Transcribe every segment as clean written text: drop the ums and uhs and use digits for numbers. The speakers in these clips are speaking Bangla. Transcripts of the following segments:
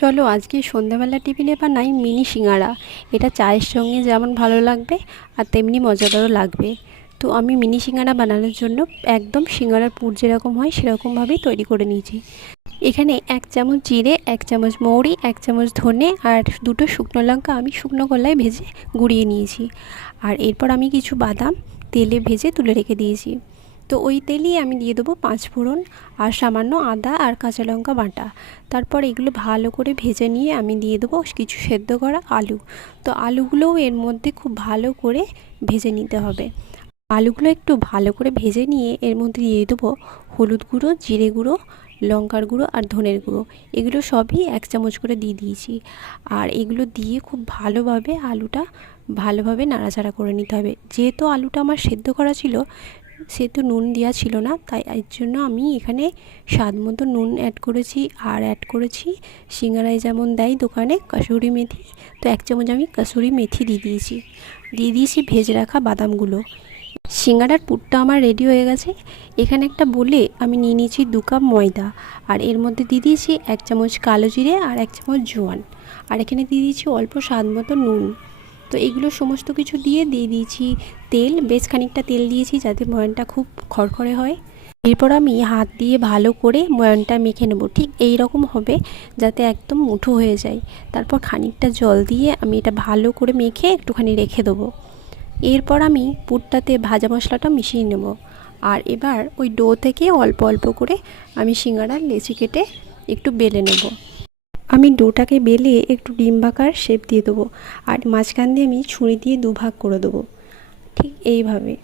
চলো আজকে সন্ধ্যাবেলা টিফিনে বানাই মিনি সিঙ্গাড়া। এটা চায়ের সঙ্গে যেমন ভালো লাগবে আর তেমনি মজাদারও লাগবে। তো আমি মিনি সিঙ্গাড়া বানানোর জন্য একদম সিঙ্গাড়ার পুর যেরকম হয় সেরকমভাবেই তৈরি করে নিয়েছি। এখানে 1 চামচ জিরে, 1 চামচ মৌরি, 1 চামচ ধনে আর 2টো শুকনো লঙ্কা আমি শুকনো কড়াইয়ে ভেজে গুঁড়িয়ে নিয়েছি। আর এরপর আমি কিছু বাদাম তেলে ভেজে তুলে রেখে দিয়েছি। তো ওই তেলেই আমি দিয়ে দেবো 5 ফোড়ন আর সামান্য আদা আর কাঁচা লঙ্কা বাটা। তারপর এগুলো ভালো করে ভেজে নিয়ে আমি দিয়ে দেবো কিছু সেদ্ধ করা আলু। তো আলুগুলোও এর মধ্যে খুব ভালো করে ভেজে নিতে হবে। আলুগুলো একটু ভালো করে ভেজে নিয়ে এর মধ্যে দিয়ে দেবো হলুদ গুঁড়ো, জিরে গুঁড়ো, লঙ্কার গুঁড়ো আর ধনের গুঁড়ো। এগুলো সবই 1 চামচ করে দিয়ে দিয়েছি। আর এগুলো দিয়ে খুব ভালোভাবে আলুটা ভালোভাবে নাড়াচাড়া করে নিতে হবে। যেহেতু আলুটা আমার সেদ্ধ করা ছিল সেহেতু নুন দেওয়া ছিল না, তাই এর জন্য আমি এখানে স্বাদ মতো নুন অ্যাড করেছি। আর অ্যাড করেছি সিঙ্গারায় যেমন দেয় দোকানে কসুরি মেথি, তো 1 চামচ আমি কসুরি মেথি দিয়ে দিয়েছি ভেজে রাখা বাদামগুলো। সিঙ্গাড়ার পুরটা আমার রেডি হয়ে গেছে। এখানে একটা বলে আমি নিয়ে নিয়েছি 2 কাপ ময়দা। আর এর মধ্যে দিয়ে দিয়েছি 1 চামচ কালো জিরে আর 1 চামচ জোয়ান। আর এখানে দিয়ে দিয়েছি অল্প স্বাদ মতো নুন। তো এগুলো সমস্ত কিছু দিয়ে দিয়েছি তেল, বেশ খানিকটা তেল দিয়েছি যাতে ময়ানটা খুব খড়খড়ে হয়। এরপর আমি হাত দিয়ে ভালো করে ময়ানটা মেখে নেব, ঠিক এই রকম হবে যাতে একদম মুঠো হয়ে যায়। তারপর খানিকটা জল দিয়ে আমি এটা ভালো করে মেখে একটুখানি রেখে দেবো। এরপর আমি পুরটাতে ভাজা মশলাটা মিশিয়ে নেব। আর এবার ওই ডো থেকে অল্প অল্প করে আমি সিঙ্গাড়ার লেচি কেটে একটু বেলে নেব। আমি ডোটাকে বেলে একটু ডিম্বাকার শেপ দিয়ে দেবো। আর মাঝখান দিয়ে আমি ছুরি দিয়ে 2 ভাগ করে দেবো, ঠিক এইভাবে।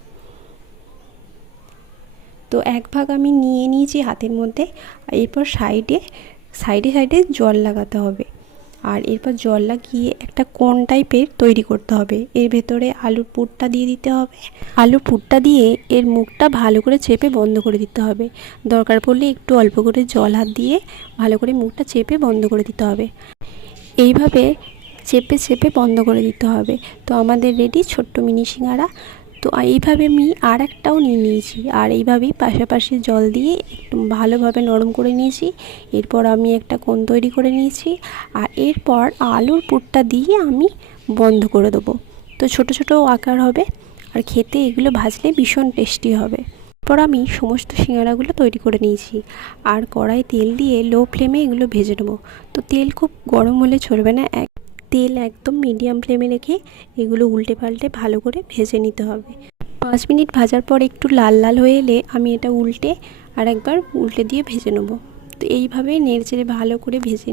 তো 1 ভাগ আমি নিয়ে নিয়েছি হাতের মধ্যে। এরপর সাইডে সাইডে জল লাগাতে হবে। আর এরপর জল লাগিয়ে একটা কোণ টাইপের তৈরি করতে হবে। এর ভেতরে আলুর পুরটা দিয়ে দিতে হবে। আলুর পুরটা দিয়ে এর মুখটা ভালো করে চেপে বন্ধ করে দিতে হবে। দরকার পড়লে একটু অল্প করে জল হাত দিয়ে ভালো করে মুখটা চেপে বন্ধ করে দিতে হবে। এইভাবে চেপে চেপে বন্ধ করে দিতে হবে। তো আমাদের রেডি ছোট্ট মিনি সিঙ্গাড়া। তো এইভাবে আমি আর একটাও নিয়ে নিয়েছি। আর এইভাবেই পাশাপাশি জল দিয়ে একটু ভালোভাবে নরম করে নিয়েছি। এরপর আমি একটা কোণ তৈরি করে নিয়েছি। আর এরপর আলুর পুরটা দিয়ে আমি বন্ধ করে দেবো। তো ছোট ছোট আকার হবে আর খেতে এগুলো ভাজলে ভীষণ টেস্টি হবে। এরপর আমি সমস্ত সিঙ্গাড়াগুলো তৈরি করে নিয়েছি। আর কড়াই তেল দিয়ে লো ফ্লেমে এগুলো ভেজে নেবো। তো তেল খুব গরম হলে চলবে না, তেল একদম মিডিয়াম ফ্লেমে রেখে এগুলো উল্টে পাল্টে ভালো করে ভেজে নিতে হবে। 5 মিনিট ভাজার পর একটু লাল লাল হয়ে এলে আমি এটা উল্টে আর একবার উল্টে দিয়ে ভেজে নেব। তো এইভাবে নেড়েচেড়ে ভালো করে ভেজে